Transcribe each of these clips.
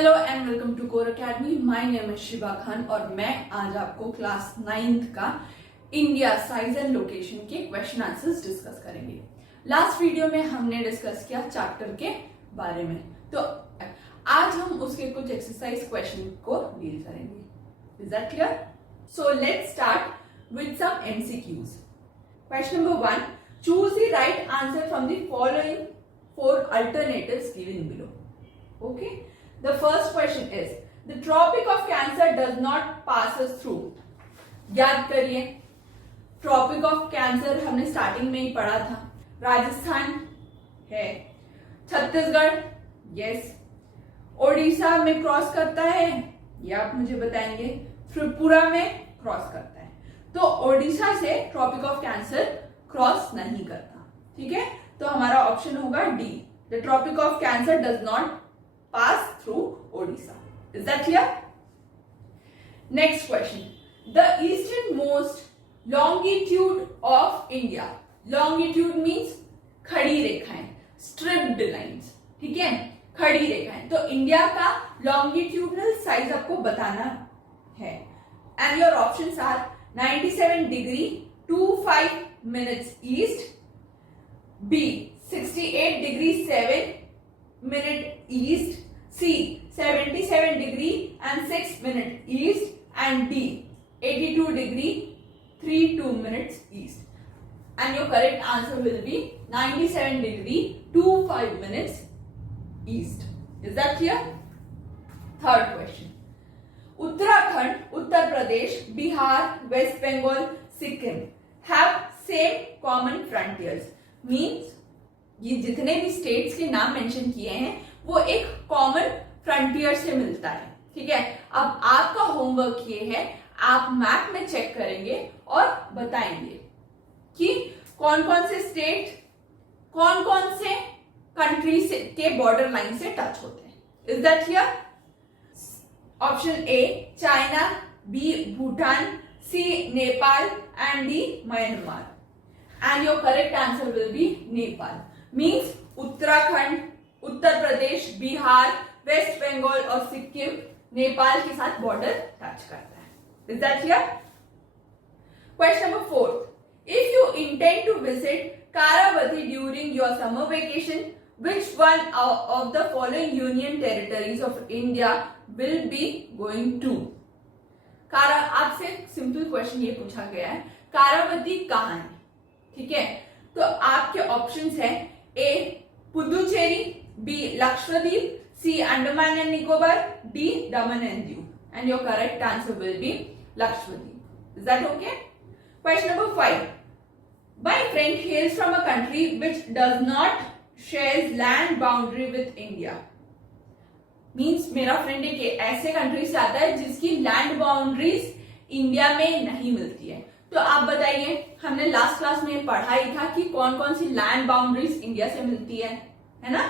Hello and welcome to core academy. My name is Shiva Khan और मैं आज आपको क्लास 9th का इंडिया साइज एंड लोकेशन के क्वेश्चन आंसर्स डिस्कस करेंगे। लास्ट वीडियो में हमने डिस्कस किया चैप्टर के बारे में, तो आज हम उसके कुछ एक्सरसाइज क्वेश्चन को डील करेंगे। Is that clear? So let's start with some MCQs. Question number 1, choose the right answer from the following 4 alternatives given below. Okay, the first question is the Tropic of Cancer does not pass us through. याद करिए, tropic of cancer हमने starting में ही पढ़ा था। राजस्थान है, Chhattisgarh yes, Odisha में cross करता है, ये आप मुझे बताएंगे, त्रिपुरा में क्रॉस करता है। तो ओडिशा से ट्रॉपिक ऑफ कैंसर क्रॉस नहीं करता, ठीक है। तो हमारा ऑप्शन होगा D, the tropic of cancer does not pass through Odisha. Is that clear? Next question. The easternmost longitude of India. Longitude means खड़ी रेखाएं, स्ट्रिप्ड लाइंस, ठीक है, खड़ी रेखाएं। तो इंडिया का लॉन्गिट्यूडनल साइज आपको बताना है and your options are 97 degree 25 minutes east, B 68 degree 7 minute east, C 77 degree and 6 minute east, and D 82 degree 32 minutes east. And your correct answer will be 97 degree 25 minutes east. Is that clear? Third question. Uttarakhand, Uttar Pradesh, Bihar, West Bengal, Sikkim have same common frontiers. Means ये जितने भी states के नाम mention किए हैं वो एक common frontier से मिलता है, ठीक है। अब आपका होमवर्क ये है, आप मैप में चेक करेंगे और बताएंगे कि कौन कौन से स्टेट कौन कौन से कंट्री से के बॉर्डर लाइन से टच होते हैं। Is that clear? Option A China, B Bhutan, C Nepal and D Myanmar. And your correct answer will be Nepal. Means Uttarakhand, Uttar Pradesh, Bihar, West Bengal और सिक्किम नेपाल के साथ बॉर्डर टच करता है। Is that clear? Question number 4, if you intend to visit Kavaratti during your summer vacation, which one of the following union territories of India will be going to? आपसे simple question ये पूछा गया है, कारावती कहाँ है, ठीक है। तो आपके ऑप्शंस हैं A Puducherry, B Lakshadweep, C Andaman and Nicobar, D Daman and Diu. And your correct answer will be Lakshadweep. Is that okay? Question number 5, my friend hails from a country which does not shares land boundary with India. Means मेरा friend एक ऐसे country से आता है जिसकी land boundaries India में नहीं मिलती है। तो आप बताइए, हमने लास्ट क्लास में पढ़ा ही था कि कौन कौन सी लैंड बाउंड्रीज इंडिया से मिलती है ना,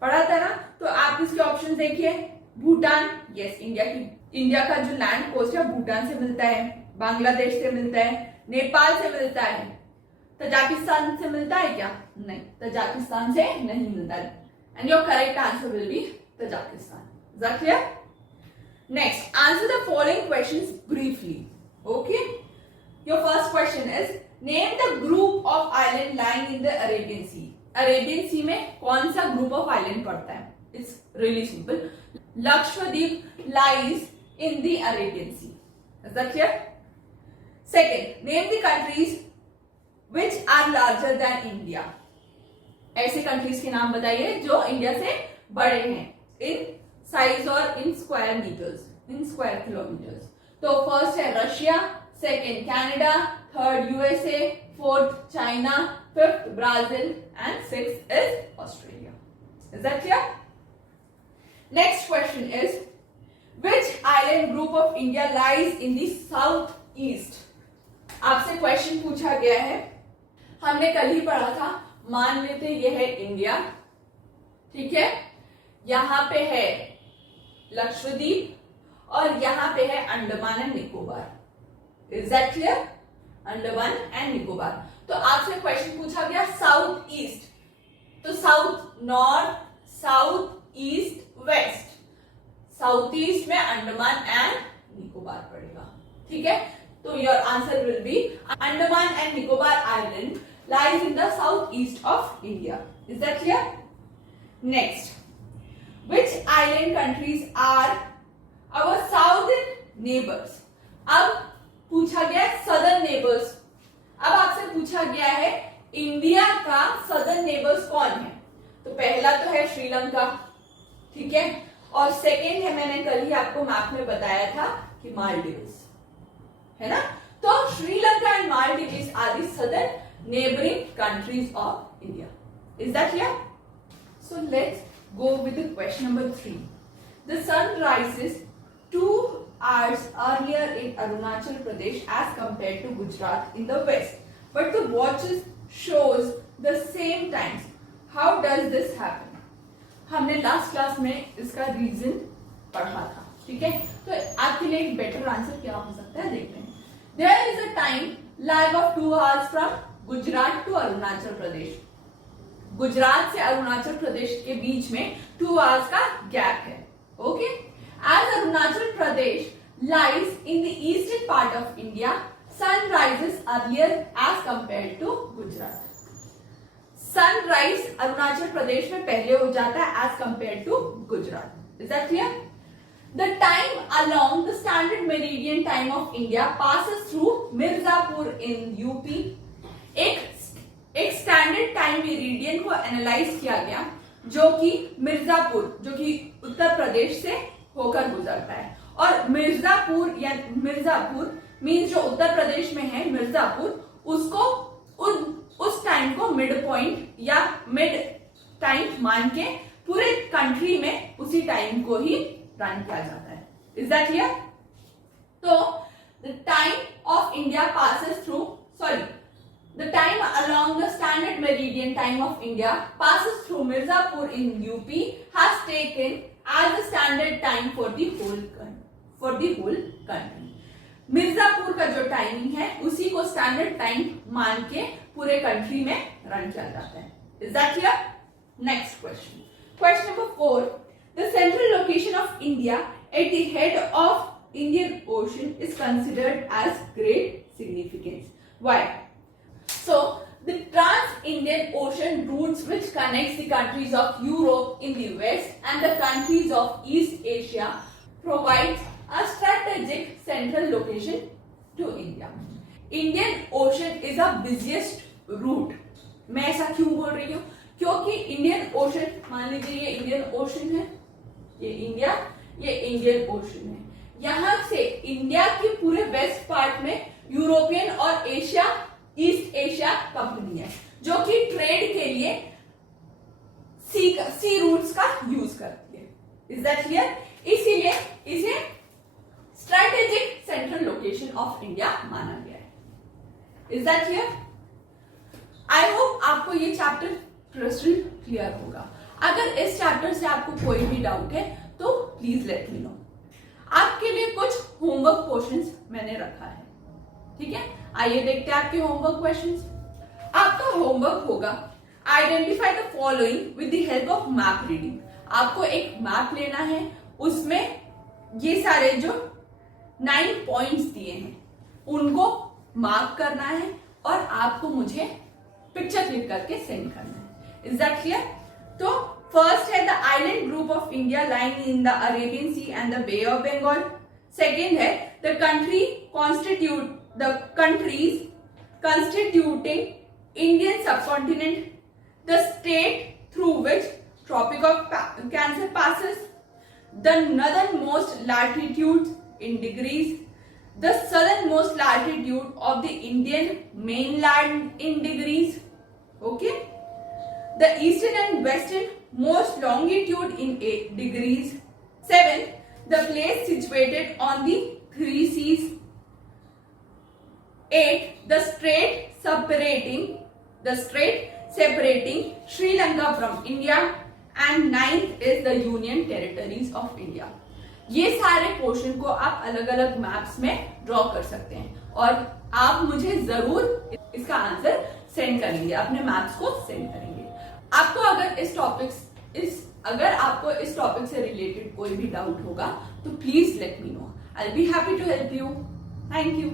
पढ़ा था ना। तो आप इसके ऑप्शन देखिए, भूटान यस, इंडिया का जो लैंड कोस्ट है भूटान से मिलता है, बांग्लादेश से मिलता है, नेपाल से मिलता है, तजाकिस्तान से मिलता है क्या? नहीं, तजाकिस्तान से नहीं मिलता है। And your correct answer will B Tajikistan. Is that clear? Next, answer the following questions briefly. Okay, your first question is name the group of island lying in the Arabian Sea. Arabian Sea में कौन सा group of island पड़ता है? It's really simple. Lakshadweep lies in the Arabian Sea. Is that clear? Second, name the countries which are larger than India. ऐसे countries के नाम बताइए जो इंडिया से बड़े हैं in size और in square meters, in square kilometers. तो first है Russia, second Canada, third USA, fourth China, fifth Brazil and sixth is Australia. Is that clear? Next question is which island group of India lies in the southeast? आपसे question पूछा गया है, हमने कल ही पढ़ा था, मान लेते ये है इंडिया, ठीक है, यहां पे है लक्षद्वीप और यहां पे है Andaman and Nicobar. Is that clear? Andaman and Nicobar. तो आपसे क्वेश्चन पूछा गया साउथ ईस्ट, तो south north, south east, west. South east में अंडमान एंड निकोबार पड़ेगा। ठीक है, तो your answer will be Andaman and Nicobar island lies in the south east of India. Is that clear? Next, which island countries are our southern neighbors? अब पूछा गया southern neighbours. अब आपसे पूछा गया है इंडिया का सदर्न नेबर्स कौन है? तो पहला तो है श्रीलंका, ठीक है, और सेकेंड है, मैंने कल ही आपको मैप में बताया था कि मालदीव्स, है ना। तो Sri Lanka and Maldives are the southern neighbouring countries of India. Is that clear? So let's go with the question number 3. The sun rises 2 hours earlier in Arunachal Pradesh as compared to Gujarat in the west, but the watches shows the same times. How does this happen? हमने last class में इसका reason पढ़ा था, ठीक है। तो आपके लिए एक बेटर आंसर क्या हो सकता है देखते हैं। There is a time lag of 2 hours from Gujarat to Arunachal Pradesh. Gujarat से अरुणाचल प्रदेश के बीच में 2 आवर्स का गैप है। Okay, as Arunachal Pradesh lies in the eastern part of India, sun rises earlier as compare to Gujarat. Sunrise Arunachal Pradesh में पहले हो जाता है as compare to Gujarat. Is that clear? The time along the standard meridian time of India passes through Mirzapur in UP. एक standard time meridian को analyse किया गया जो कि मिर्जापुर, जो कि उत्तर प्रदेश से होकर गुजरता है, और मिर्जापुर मीन्स जो उत्तर प्रदेश में है मिर्जापुर, उसको उस टाइम को मिड पॉइंट या मिड टाइम मान के पूरे कंट्री में उसी टाइम को ही रन किया जाता है। Is that clear? तो the time of India passes through, the time along the standard meridian time of India passes through Mirzapur in UP has taken as the standard time for the whole country. Mirzapur का जो timing है उसी को standard time मान के पूरे country में run किया जाता है। Is that clear? Next question, question number 4. The central location of India at the head of Indian Ocean is considered as great significance. Why? So, the Trans-Indian Ocean routes which connects the countries of Europe in the west and the countries of East Asia provides a strategic central location to India. Indian Ocean is the busiest route. मैं ऐसा क्यों बोल रही हूँ? क्योंकि Indian ocean, मान लीजिए ये इंडियन ओशन है, ये इंडिया, ये इंडियन ओशन है, यहाँ से इंडिया के पूरे वेस्ट पार्ट में यूरोपियन और एशिया, ईस्ट एशिया कंपनी है जो कि ट्रेड के लिए सी रूट्स का यूज करती है। Is that clear? इसीलिए इसे strategic central location of India माना गया है। Is that clear? I hope आपको ये चैप्टर क्रिस्टल क्लियर होगा। अगर इस चैप्टर से आपको कोई भी डाउट है तो प्लीज लेट मी नो। आपके लिए कुछ होमवर्क क्वेश्चंस मैंने रखा है, ठीक है। आइए देखते हैं आपके होमवर्क क्वेश्चंस। आपका होमवर्क होगा identify the following with the help of map reading. आपको एक मैप लेना है, उसमें ये सारे जो 9 पॉइंट्स दिए हैं उनको मार्क करना है और आपको मुझे पिक्चर क्लिक करके सेंड करना है। Is that clear? तो फर्स्ट है the island group of India lying in the Arabian sea and the bay of Bengal. Second है the countries constituting Indian subcontinent, the state through which Tropic of Cancer passes, the northernmost latitude in degrees, the southernmost latitude of the Indian mainland in degrees, okay, the eastern and western most longitude in 8 degrees. 7, the place situated on the 3 seas. 8, the strait separating Sri Lanka from India, and 9th is the Union Territories of India. ये सारे portion को आप अलग अलग maps में draw कर सकते हैं और आप मुझे जरूर इसका आंसर सेंड करेंगे, अपने मैप्स को सेंड करेंगे। आपको अगर इस अगर आपको इस टॉपिक से रिलेटेड कोई भी डाउट होगा तो please let me know, I will be happy to help you. Thank you.